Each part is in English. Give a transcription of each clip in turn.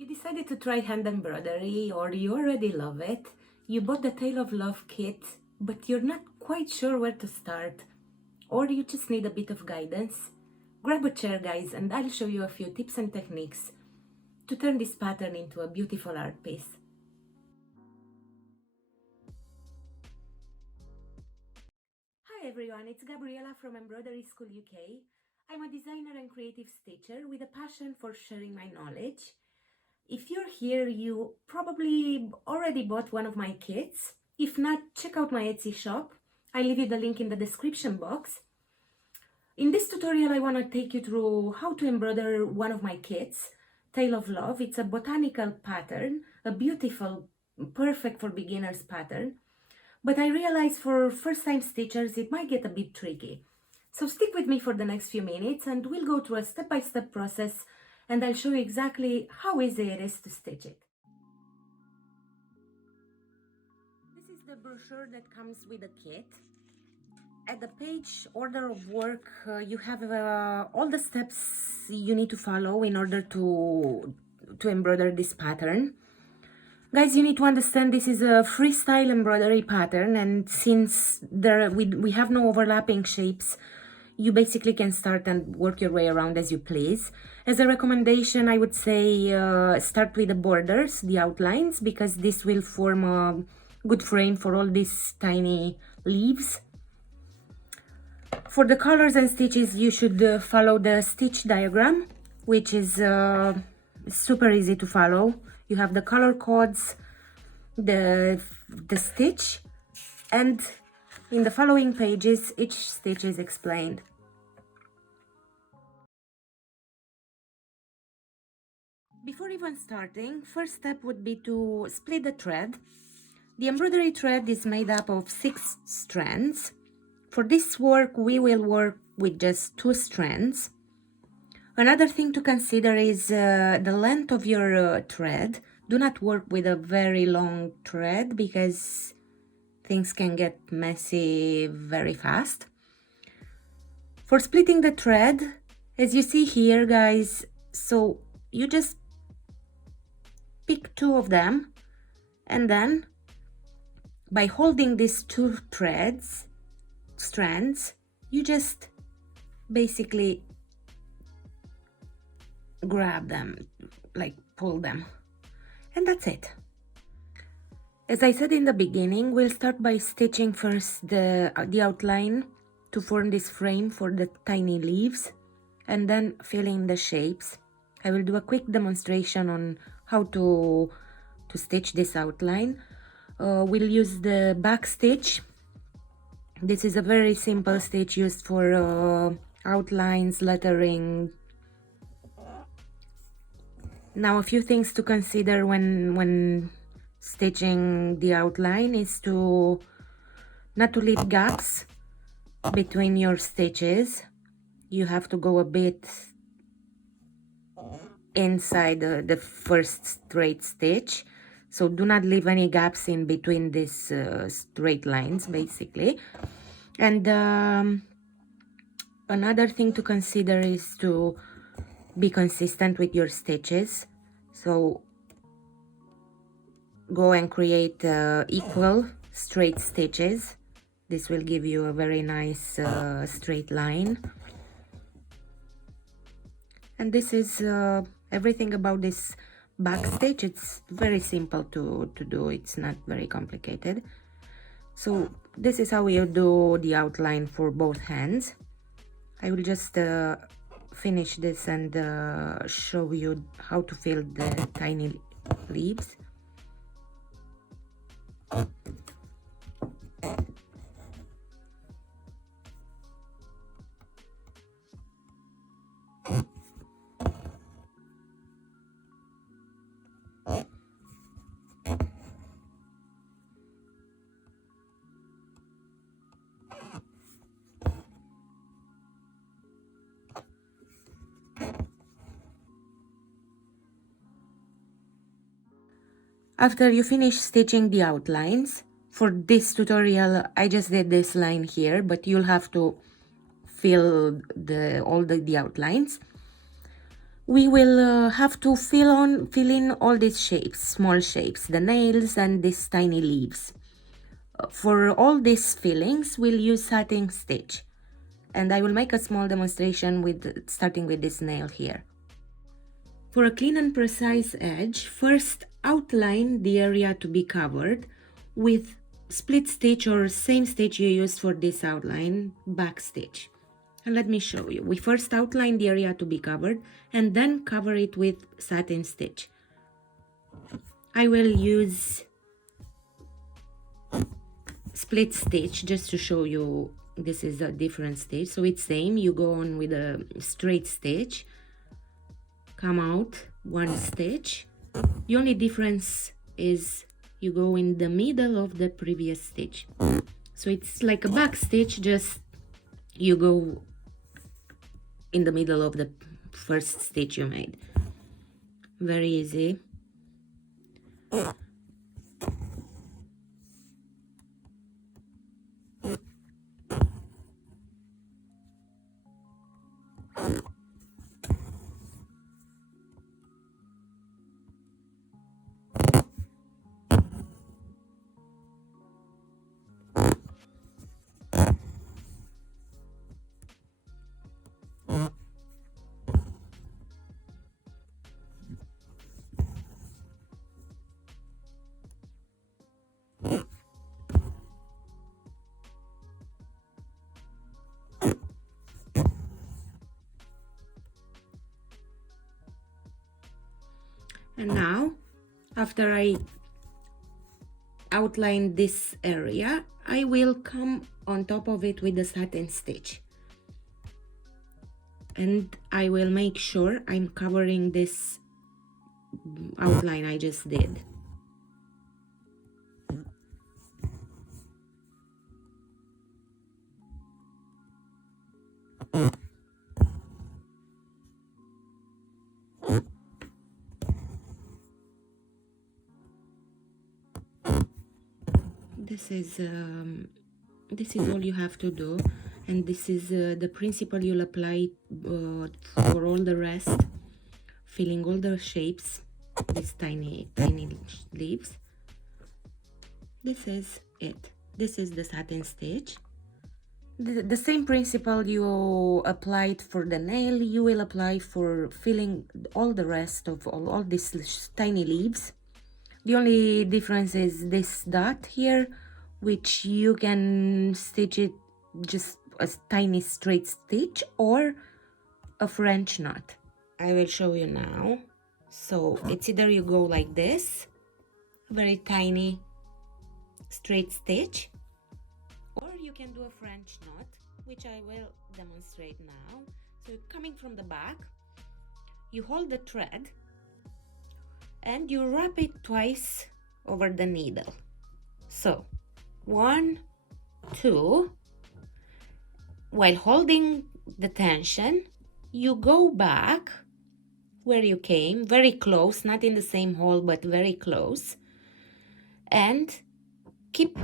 You decided to try hand embroidery, or you already love it. You bought the Tale of Love kit, but you're not quite sure where to start. Or you just need a bit of guidance. Grab a chair, guys, and I'll show you a few tips and techniques to turn this pattern into a beautiful art piece. Hi everyone, it's Gabriella from Embroidery School UK. I'm a designer and creative stitcher with a passion for sharing my knowledge. If you're here, you probably already bought one of my kits. If not, check out my Etsy shop. I'll leave you the link in the description box. In this tutorial, I want to take you through how to embroider one of my kits, Tale of Love. It's a botanical pattern, a beautiful, perfect for beginners pattern. But I realize for first-time stitchers, it might get a bit tricky. So stick with me for the next few minutes and we'll go through a step-by-step process and I'll show you exactly how easy it is to stitch it. This is the brochure that comes with the kit. At the page order of work, you have all the steps you need to follow in order to embroider this pattern. Guys, you need to understand this is a freestyle embroidery pattern, and since we have no overlapping shapes, you basically can start and work your way around as you please. As a recommendation, I would say start with the borders, the outlines, because this will form a good frame for all these tiny leaves. For the colors and stitches, you should follow the stitch diagram, which is super easy to follow. You have the color codes, the stitch, and in the following pages, each stitch is explained. Before even starting, first step would be to split the thread. The embroidery thread is made up of 6 strands. For this work, we will work with just 2 strands. Another thing to consider is the length of your thread. Do not work with a very long thread because things can get messy very fast. For splitting the thread, as you see here, guys, so you just pick 2 of them, and then by holding these 2 strands, you just basically grab them, like pull them, and that's it. As I said in the beginning, we'll start by stitching first the outline to form this frame for the tiny leaves, and then fill in the shapes. I will do a quick demonstration on how to stitch this outline. We'll use the back stitch. This is a very simple stitch used for outlines, lettering. Now, a few things to consider when stitching the outline is to not to leave gaps between your stitches. You have to go a bit inside the first straight stitch, so do not leave any gaps in between these straight lines basically. And another thing to consider is to be consistent with your stitches, so go and create equal straight stitches. This will give you a very nice straight line. And this is everything about this back stitch. It's very simple to do, it's not very complicated. So this is how you do the outline for both hands. I will just finish this and show you how to fill the tiny leaves. After you finish stitching the outlines, for this tutorial I just did this line here, but you'll have to fill all the outlines. we will have to fill in all these shapes, small shapes, the nails and these tiny leaves. For all these fillings, we'll use satin stitch, and I will make a small demonstration with starting with this nail here. For a clean and precise edge, first outline the area to be covered with split stitch or same stitch you used for this outline, back stitch. And let me show you. We first outline the area to be covered and then cover it with satin stitch. I will use split stitch just to show you this is a different stitch. So it's same, you go on with a straight stitch, come out one stitch. The only difference is you go in the middle of the previous stitch. So it's like a back stitch, just you go in the middle of the first stitch you made. Very easy. And now, after I outline this area, I will come on top of it with the satin stitch. And I will make sure I'm covering this outline I just did. This is all you have to do, and this is the principle you'll apply for all the rest, filling all the shapes, these tiny leaves. This is it. This is the satin stitch. The same principle you applied for the nail, you will apply for filling all the rest of all these tiny leaves. The only difference is this dot here, which you can stitch it just a tiny straight stitch or a French knot. I will show you now. So it's either you go like this, very tiny straight stitch, or you can do a French knot, which I will demonstrate now. So coming from the back, you hold the thread and you wrap it twice over the needle. So 1, 2, while holding the tension, you go back where you came, very close, not in the same hole, but very close, and keep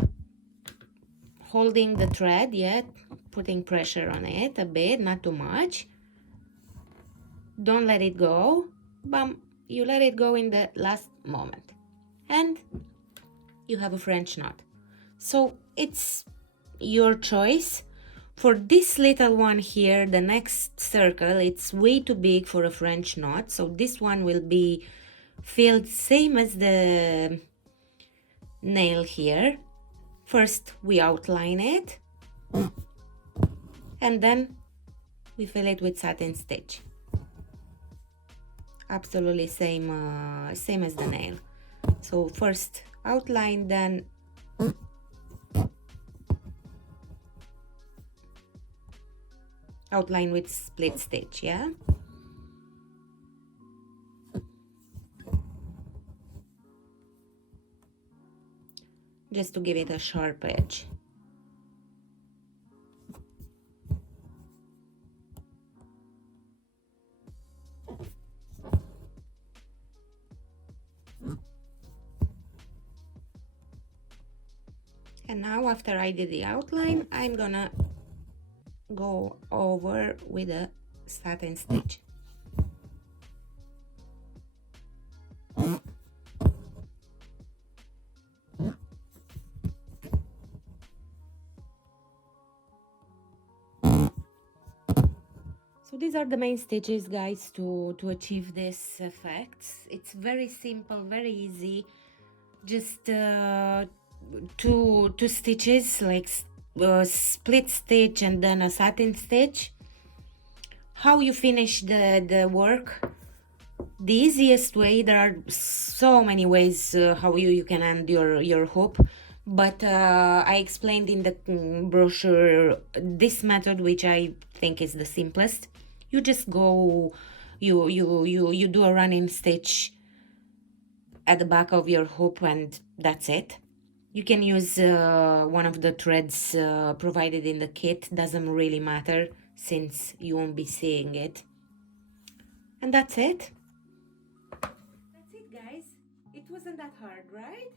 holding the thread, yet putting pressure on it a bit, not too much. Don't let it go. Bam, you let it go in the last moment, and you have a French knot. So it's your choice. For this little one here, the next circle, it's way too big for a French knot, so this one will be filled same as the nail here. First we outline it and then we fill it with satin stitch. Absolutely same as the nail. So first outline, then outline with split stitch, yeah? Just to give it a sharp edge. And now after I did the outline, I'm gonna go over with a satin stitch. So these are the main stitches, guys, to achieve this effect. It's very simple, very easy. Just two stitches, like split stitch and then a satin stitch. How you finish the work? The easiest way, there are so many ways how you can end your hoop, but I explained in the brochure this method, which I think is the simplest. You just go, you do a running stitch at the back of your hoop, and that's it. You can use one of the threads provided in the kit, doesn't really matter since you won't be seeing it. And that's it. That's it, guys. It wasn't that hard, right?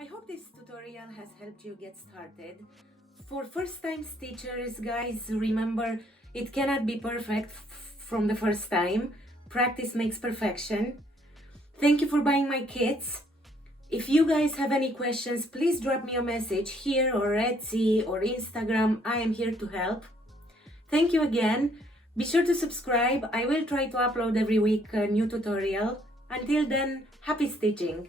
I hope this tutorial has helped you get started. For first-time stitchers, guys, remember, it cannot be perfect from the first time. Practice makes perfection. Thank you for buying my kits. If you guys have any questions, please drop me a message here or Etsy or Instagram. I am here to help. Thank you again. Be sure to subscribe. I will try to upload every week a new tutorial. Until then, happy stitching!